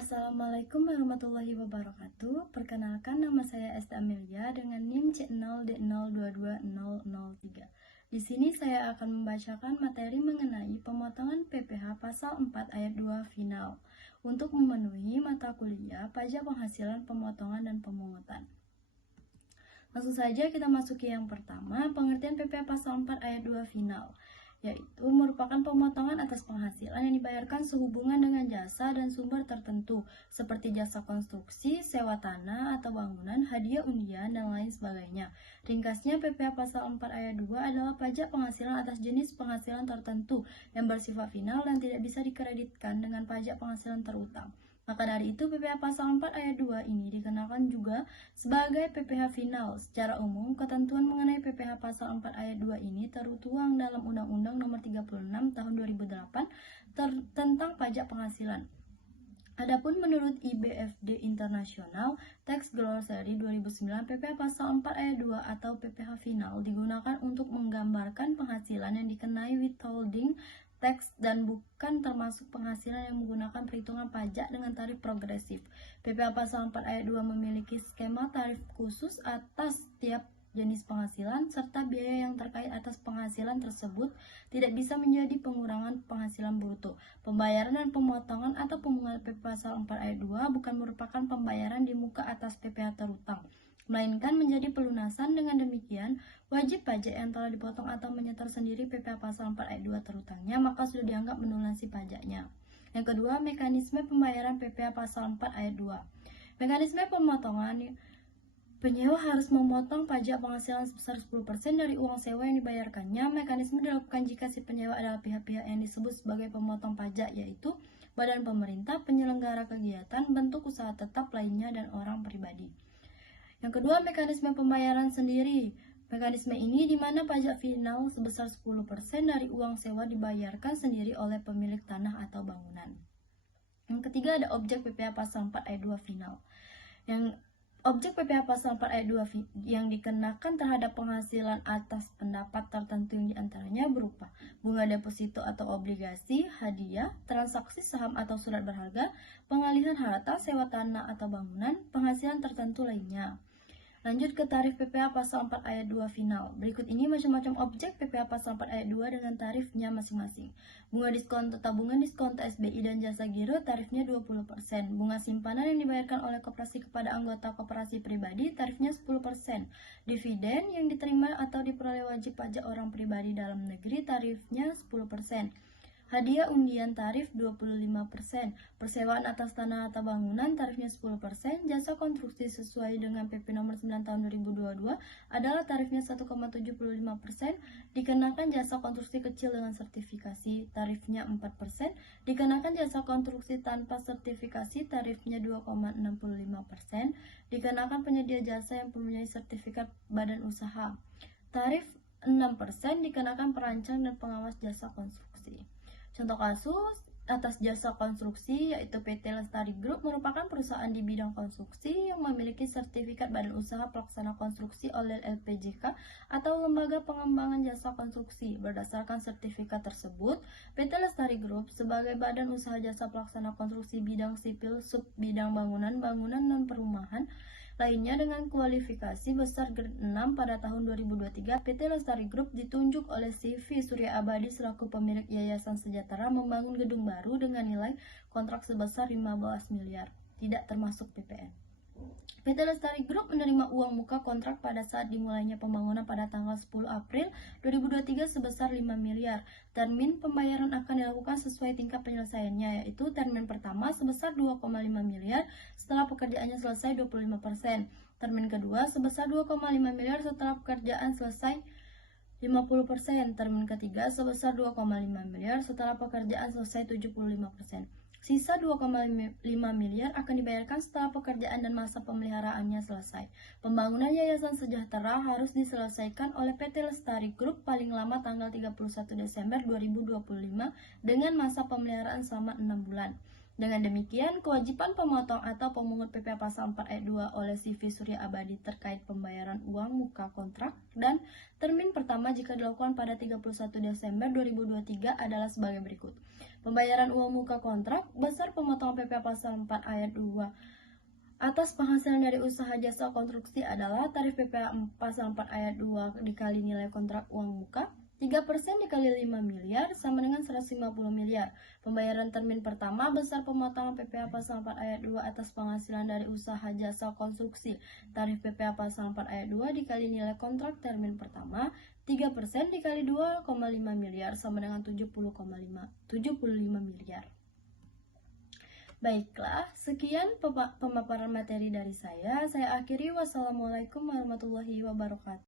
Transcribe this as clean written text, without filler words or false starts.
Assalamualaikum warahmatullahi wabarakatuh. Perkenalkan, nama saya Esta Amelia dengan NIM C0D022003. Di sini saya akan membacakan materi mengenai pemotongan PPh pasal 4 ayat 2 final untuk memenuhi mata kuliah pajak penghasilan, pemotongan, dan pemungutan. Langsung saja kita masuki yang pertama, pengertian PPh pasal 4 ayat 2 final, yaitu merupakan pemotongan atas penghasilan yang dibayarkan sehubungan dengan jasa dan sumber tertentu, seperti jasa konstruksi, sewa tanah atau bangunan, hadiah undian, dan lain sebagainya. Ringkasnya, PPh pasal 4 ayat 2 adalah pajak penghasilan atas jenis penghasilan tertentu yang bersifat final dan tidak bisa dikreditkan dengan pajak penghasilan terutang. Maka dari itu, PPh pasal 4 ayat 2 ini dikenakan juga sebagai PPh final. Secara umum, ketentuan mengenai PPh pasal 4 ayat 2 ini tertuang dalam Undang-Undang Nomor 36 Tahun 2008 tentang pajak penghasilan. Adapun menurut IBFD Internasional Tax Glossary 2009, PPh pasal 4 ayat 2 atau PPh final digunakan untuk menggambarkan penghasilan yang dikenai withholding tax dan bukan termasuk penghasilan yang menggunakan perhitungan pajak dengan tarif progresif. PPh pasal 4 ayat 2 memiliki skema tarif khusus atas setiap jenis penghasilan, serta biaya yang terkait atas penghasilan tersebut tidak bisa menjadi pengurangan penghasilan bruto. Pembayaran dan pemotongan atau pemungutan PPh pasal 4 ayat 2 bukan merupakan pembayaran di muka atas PPh terutang, melainkan menjadi pelunasan. Dengan demikian, wajib pajak yang telah dipotong atau menyetor sendiri PPh pasal 4 ayat 2 terutangnya maka sudah dianggap melunasi pajaknya. Yang kedua, mekanisme pembayaran PPh pasal 4 ayat 2. Mekanisme pemotongan: penyewa harus memotong pajak penghasilan sebesar 10% dari uang sewa yang dibayarkannya. Mekanisme dilakukan jika si penyewa adalah pihak-pihak yang disebut sebagai pemotong pajak, yaitu badan pemerintah, penyelenggara kegiatan, bentuk usaha tetap lainnya, dan orang pribadi. Yang kedua, mekanisme pembayaran sendiri. Mekanisme ini di mana pajak final sebesar 10% dari uang sewa dibayarkan sendiri oleh pemilik tanah atau bangunan. Yang ketiga, ada objek PPh pasal 4 ayat 2 final. Objek PPh pasal 4 ayat 2 yang dikenakan terhadap penghasilan atas pendapat tertentu yang diantaranya berupa bunga deposito atau obligasi, hadiah, transaksi saham atau surat berharga, pengalihan harta, sewa tanah atau bangunan, penghasilan tertentu lainnya. Lanjut ke tarif PPh pasal 4 ayat 2 final. Berikut ini macam-macam objek PPh pasal 4 ayat 2 dengan tarifnya masing-masing. Bunga diskonto tabungan, diskonto SBI dan jasa giro tarifnya 20%. Bunga simpanan yang dibayarkan oleh koperasi kepada anggota koperasi pribadi tarifnya 10%. Dividen yang diterima atau diperoleh wajib pajak orang pribadi dalam negeri tarifnya 10%. Hadiah undian tarif 25%, persewaan atas tanah atau bangunan tarifnya 10%, jasa konstruksi sesuai dengan PP nomor 9 tahun 2022 adalah tarifnya 1,75%, dikenakan jasa konstruksi kecil dengan sertifikasi tarifnya 4%, dikenakan jasa konstruksi tanpa sertifikasi tarifnya 2,65%, dikenakan penyedia jasa yang mempunyai sertifikat badan usaha tarif 6%, dikenakan perancang dan pengawas jasa konstruksi. Contoh kasus atas jasa konstruksi yaitu PT Lestari Group merupakan perusahaan di bidang konstruksi yang memiliki sertifikat badan usaha pelaksana konstruksi oleh LPJK atau lembaga pengembangan jasa konstruksi. Berdasarkan sertifikat tersebut, PT Lestari Group sebagai badan usaha jasa pelaksana konstruksi bidang sipil sub bidang bangunan dan perumahan lainnya dengan kualifikasi besar grade 6 pada tahun 2023, PT Lestari Group ditunjuk oleh CV Surya Abadi selaku pemilik Yayasan Sejahtera membangun gedung baru dengan nilai kontrak sebesar 15 miliar, tidak termasuk PPN. PT Lestari Group menerima uang muka kontrak pada saat dimulainya pembangunan pada tanggal 10 April 2023 sebesar 5 miliar. Termin pembayaran akan dilakukan sesuai tingkat penyelesaiannya, yaitu termin pertama sebesar 2,5 miliar setelah pekerjaannya selesai 25%. Termin kedua sebesar 2,5 miliar setelah pekerjaan selesai 50%. Termin ketiga sebesar 2,5 miliar setelah pekerjaan selesai 75%. Sisa 2,5 miliar akan dibayarkan setelah pekerjaan dan masa pemeliharaannya selesai. Pembangunan Yayasan Sejahtera harus diselesaikan oleh PT Lestari Group paling lama tanggal 31 Desember 2025 dengan masa pemeliharaan selama 6 bulan. Dengan demikian, kewajiban pemotong atau pemungut PPh pasal 4 ayat 2 oleh CV Surya Abadi terkait pembayaran uang muka kontrak dan termin pertama jika dilakukan pada 31 Desember 2023 adalah sebagai berikut. Pembayaran uang muka kontrak besar pemotongan PPh pasal 4 ayat 2 atas penghasilan dari usaha jasa konstruksi adalah tarif PPh pasal 4 ayat 2 dikali nilai kontrak uang muka 3% dikali 5 miliar sama dengan 150 miliar. Pembayaran termin pertama besar pemotongan PPh pasal 4 ayat 2 atas penghasilan dari usaha jasa konstruksi. Tarif PPh pasal 4 ayat 2 dikali nilai kontrak termin pertama 3% dikali 2,5 miliar sama dengan 75 miliar. Baiklah, sekian pemaparan materi dari saya. Saya akhiri. Wassalamualaikum warahmatullahi wabarakatuh.